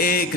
1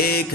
1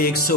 100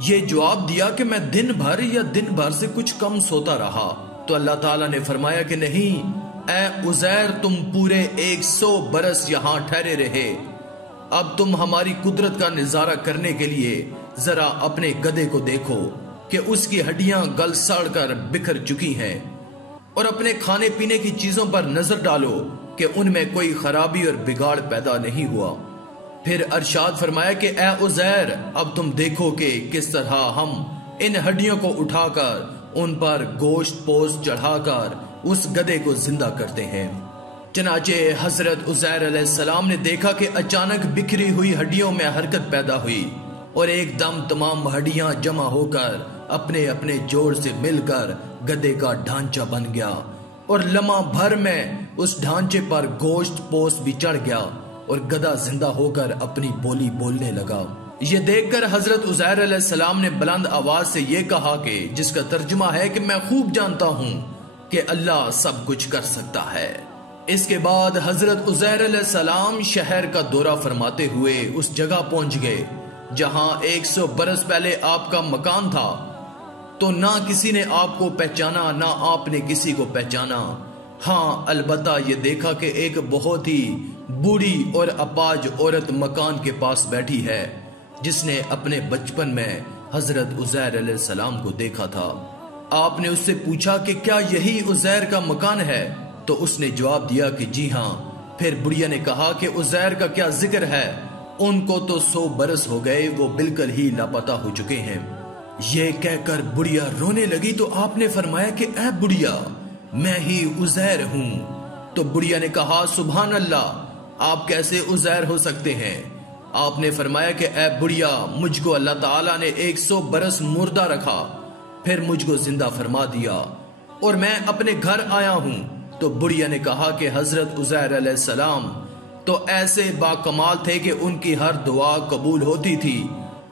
یہ جواب دیا کہ میں دن بھر سے کچھ کم سوتا رہا۔ تو اللہ تعالیٰ نے فرمایا کہ نہیں اے عزیر، تم پورے 100 برس یہاں ٹھہرے رہے۔ اب تم ہماری قدرت کا نظارہ کرنے کے لیے ذرا اپنے گدھے کو دیکھو کہ اس کی ہڈیاں گل سڑ کر بکھر چکی ہیں، اور اپنے کھانے پینے کی چیزوں پر نظر ڈالو کہ ان میں کوئی خرابی اور بگاڑ پیدا نہیں ہوا۔ پھر ارشاد فرمایا کہ اے عزیر، اب تم دیکھو کہ کس طرح ہم ان ہڈیوں کو اٹھا کر ان پر گوشت پوست چڑھا کر اس گدھے کو زندہ کرتے ہیں۔ چنانچہ حضرت عزیر علیہ السلام نے دیکھا کہ اچانک بکھری ہوئی ہڈیوں میں حرکت پیدا ہوئی، اور ایک دم تمام ہڈیاں جمع ہو کر اپنے اپنے جوڑ سے مل کر گدھے کا ڈھانچہ بن گیا، اور لمحہ بھر میں اس ڈھانچے پر گوشت پوست بھی چڑھ گیا، اور گدھا زندہ ہو کر اپنی بولی بولنے لگا۔ یہ دیکھ کر حضرت عزیر علیہ السلام نے بلند آواز سے یہ کہا کہ جس کا ترجمہ ہے کہ میں خوب جانتا ہوں کہ اللہ سب کچھ کر سکتا ہے۔ اس کے بعد حضرت عزیر علیہ السلام شہر کا دورہ فرماتے ہوئے اس جگہ پہنچ گئے جہاں 100 برس پہلے آپ کا مکان تھا۔ تو نہ کسی نے آپ کو پہچانا، نہ آپ نے کسی کو پہچانا۔ ہاں البتہ یہ دیکھا کہ ایک بہت ہی بوڑھی اور اپاج عورت مکان کے پاس بیٹھی ہے جس نے اپنے بچپن میں حضرت عزیر علیہ السلام کو دیکھا تھا۔ آپ نے اس سے پوچھا کہ کیا یہی عزیر کا مکان ہے؟ تو اس نے جواب دیا کہ جی ہاں۔ پھر بڑھیا نے کہا کہ عزیر کا کیا ذکر ہے، ان کو تو 100 برس ہو گئے، وہ بالکل ہی لاپتہ ہو چکے ہیں۔ یہ کہہ کر بڑھیا رونے لگی تو آپ نے فرمایا کہ اے بڑھیا، میں ہی عزیر ہوں۔ تو بڑھیا نے کہا سبحان اللہ، آپ کیسے عزیر ہو سکتے ہیں؟ آپ نے فرمایا کہ اے بڑھیا، مجھ کو اللہ تعالیٰ نے 100 برس مردہ رکھا، پھر مجھ کو زندہ فرما دیا، اور میں اپنے گھر آیا ہوں۔ تو بڑھیا نے کہا کہ حضرت عزیر علیہ السلام تو ایسے باکمال تھے کہ ان کی ہر دعا قبول ہوتی تھی۔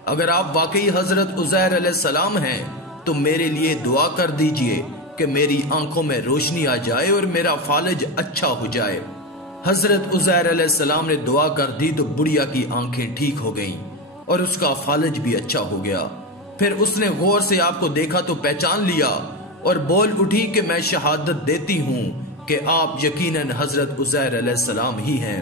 اگر آپ واقعی حضرت عزیر علیہ السلام ہیں تو میرے لیے دعا کر دیجئے کہ میری آنکھوں میں روشنی آ جائے اور میرا فالج اچھا ہو جائے۔ حضرت عزیر علیہ السلام نے دعا کر دی تو بڑھیا کی آنکھیں ٹھیک ہو گئیں اور اس کا فالج بھی اچھا ہو گیا۔ پھر اس نے غور سے آپ کو دیکھا تو پہچان لیا اور بول اٹھی کہ میں شہادت دیتی ہوں کہ آپ یقیناً حضرت عزیر علیہ السلام ہی ہیں۔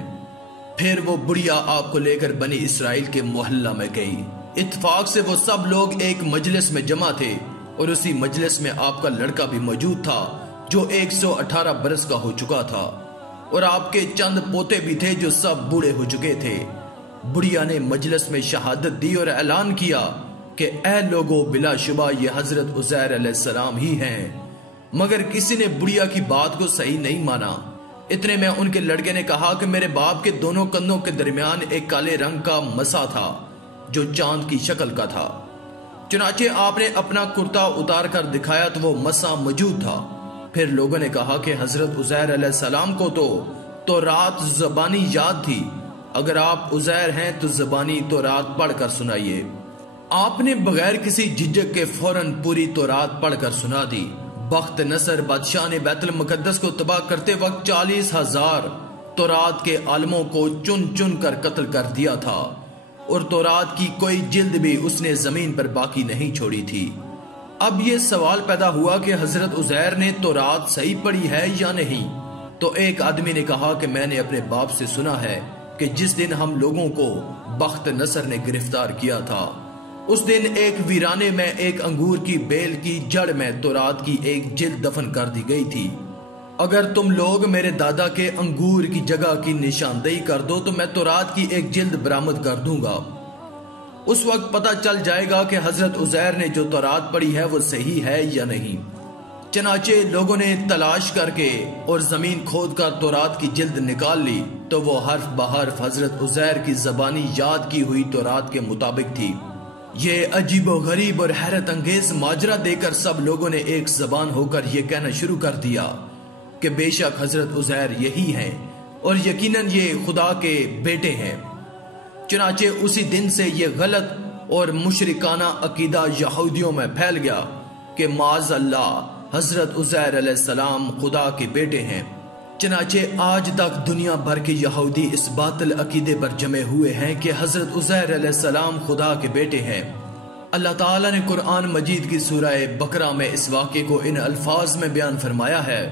پھر وہ بڑھیا آپ کو لے کر بنی اسرائیل کے محلہ میں گئی۔ اتفاق سے وہ سب لوگ ایک مجلس میں جمع تھے، اور اسی مجلس میں آپ کا لڑکا بھی موجود تھا جو 118 برس کا ہو چکا تھا، اور آپ کے چند پوتے بھی تھے جو سب بوڑھے ہو چکے تھے۔ بڑھیا نے مجلس میں شہادت دی اور اعلان کیا کہ اے لوگو، بلا شبہ یہ حضرت عزیر علیہ السلام ہی ہیں۔ مگر کسی نے بڑھیا کی بات کو صحیح نہیں مانا۔ اتنے میں ان کے لڑکے نے کہا کہ میرے باپ کے دونوں کندھوں کے درمیان ایک کالے رنگ کا مسا تھا جو چاند کی شکل کا تھا۔ چنانچہ آپ نے اپنا کرتا اتار کر دکھایا تو وہ مسا موجود تھا۔ پھر لوگوں نے کہا کہ حضرت عزیر علیہ السلام کو تو رات زبانی یاد تھی، اگر آپ عزیر ہیں تو زبانی تو رات پڑھ کر سنائیے۔ آپ نے بغیر کسی جھجک کے فوراً پوری تو رات پڑھ کر سنا دی۔ بخت نصر بادشاہ نے بیت المقدس کو تباہ کرتے وقت 40,000 تورات کے عالموں کو چن چن کر قتل کر دیا تھا، اور تورات کی کوئی جلد بھی اس نے زمین پر باقی نہیں چھوڑی تھی۔ اب یہ سوال پیدا ہوا کہ حضرت عزیر نے تورات صحیح پڑھی ہے یا نہیں؟ تو ایک آدمی نے کہا کہ میں نے اپنے باپ سے سنا ہے کہ جس دن ہم لوگوں کو بخت نصر نے گرفتار کیا تھا، اس دن ایک ویرانے میں ایک انگور کی بیل کی جڑ میں تورات کی ایک جلد دفن کر دی گئی تھی۔ اگر تم لوگ میرے دادا کے انگور کی جگہ کی نشاندہی کر دو تو میں تورات کی ایک جلد برآمد کر دوں گا۔ اس وقت پتہ چل جائے گا کہ حضرت عزیر نے جو تورات پڑھی ہے وہ صحیح ہے یا نہیں۔ چنانچہ لوگوں نے تلاش کر کے اور زمین کھود کر تورات کی جلد نکال لی تو وہ حرف بحرف حضرت عزیر کی زبانی یاد کی ہوئی تورات کے مطابق تھی۔ یہ عجیب و غریب اور حیرت انگیز ماجرا دے کر سب لوگوں نے ایک زبان ہو کر یہ کہنا شروع کر دیا کہ بے شک حضرت عزیر یہی ہیں اور یقیناً یہ خدا کے بیٹے ہیں۔ چنانچہ اسی دن سے یہ غلط اور مشرکانہ عقیدہ یہودیوں میں پھیل گیا کہ معاذ اللہ حضرت عزیر علیہ السلام خدا کے بیٹے ہیں۔ چنانچہ آج تک دنیا بھر کے یہودی اس باطل عقیدے پر جمے ہوئے ہیں کہ حضرت عزیر علیہ السلام خدا کے بیٹے ہیں۔ اللہ تعالیٰ نے قرآن مجید کی سورہ بقرہ میں اس واقعے کو ان الفاظ میں بیان فرمایا ہے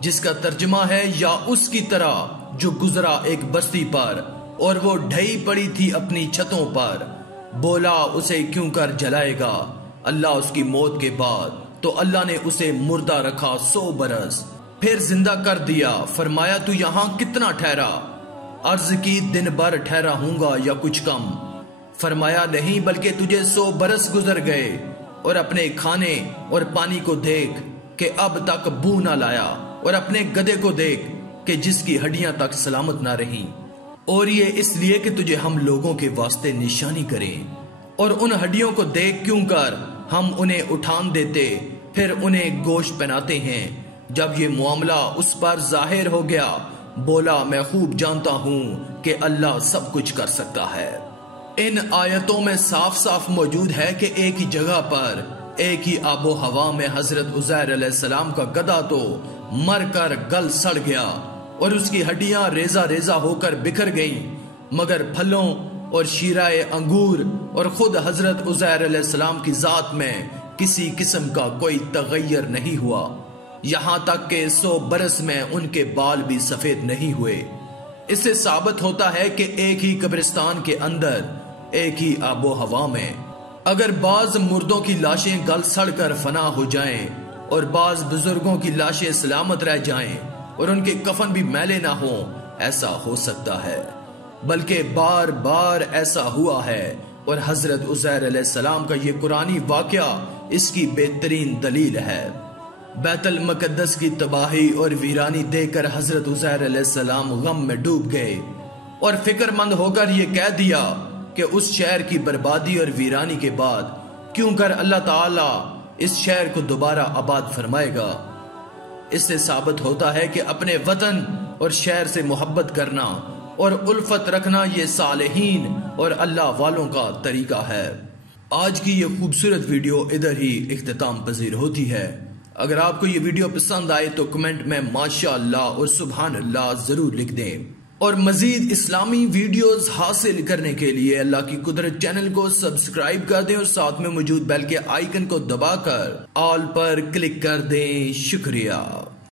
جس کا ترجمہ ہے یا اس کی طرح جو گزرا ایک بستی پر اور وہ ڈھئی پڑی تھی اپنی چھتوں پر، بولا اسے کیوں کر جلائے گا اللہ اس کی موت کے بعد، تو اللہ نے اسے مردہ رکھا 100 برس، پھر زندہ کر دیا، فرمایا تو یہاں کتنا ٹھہرا؟ عرض کی دن بھر ٹھہرا ہوں گا یا کچھ کم، فرمایا نہیں بلکہ تجھے 100 برس گزر گئے، اور اپنے کھانے اور پانی کو دیکھ کہ اب تک بو نہ لایا، اور اپنے گدھے کو دیکھ کہ جس کی ہڈیاں تک سلامت نہ رہیں، اور یہ اس لیے کہ تجھے ہم لوگوں کے واسطے نشانی کریں، اور ان ہڈیوں کو دیکھ کیوں کر ہم انہیں اٹھان دیتے پھر انہیں گوشت پہناتے ہیں۔ جب یہ معاملہ اس پر ظاہر ہو گیا بولا میں خوب جانتا ہوں کہ اللہ سب کچھ کر سکتا ہے۔ ان آیتوں میں صاف صاف موجود ہے کہ ایک ہی جگہ پر ایک ہی آب و ہوا میں حضرت عزیر علیہ السلام کا گدھا تو مر کر گل سڑ گیا اور اس کی ہڈیاں ریزہ ریزہ ہو کر بکھر گئیں، مگر پھلوں اور شیرہ انگور اور خود حضرت عزیر علیہ السلام کی ذات میں کسی قسم کا کوئی تغیر نہیں ہوا، یہاں تک کہ 100 برس میں ان کے بال بھی سفید نہیں ہوئے۔ اس سے ثابت ہوتا ہے کہ ایک ہی قبرستان کے اندر ایک ہی آب و ہوا میں اگر بعض مردوں کی لاشیں گل سڑ کر فنا ہو جائیں اور بعض بزرگوں کی لاشیں سلامت رہ جائیں اور ان کے کفن بھی میلے نہ ہوں، ایسا ہو سکتا ہے، بلکہ بار بار ایسا ہوا ہے، اور حضرت عزیر علیہ السلام کا یہ قرآنی واقعہ اس کی بہترین دلیل ہے۔ بیت المقدس کی تباہی اور ویرانی دیکھ کر حضرت عزیر علیہ السلام غم میں ڈوب گئے اور فکر مند ہو کر یہ کہہ دیا کہ اس شہر کی بربادی اور ویرانی کے بعد کیوں کر اللہ تعالیٰ اس شہر کو دوبارہ آباد فرمائے گا۔ اس سے ثابت ہوتا ہے کہ اپنے وطن اور شہر سے محبت کرنا اور الفت رکھنا یہ صالحین اور اللہ والوں کا طریقہ ہے۔ آج کی یہ خوبصورت ویڈیو ادھر ہی اختتام پذیر ہوتی ہے۔ اگر آپ کو یہ ویڈیو پسند آئے تو کمنٹ میں ماشاءاللہ اور سبحان اللہ ضرور لکھ دیں، اور مزید اسلامی ویڈیوز حاصل کرنے کے لیے اللہ کی قدرت چینل کو سبسکرائب کر دیں اور ساتھ میں موجود بیل کے آئیکن کو دبا کر آل پر کلک کر دیں۔ شکریہ۔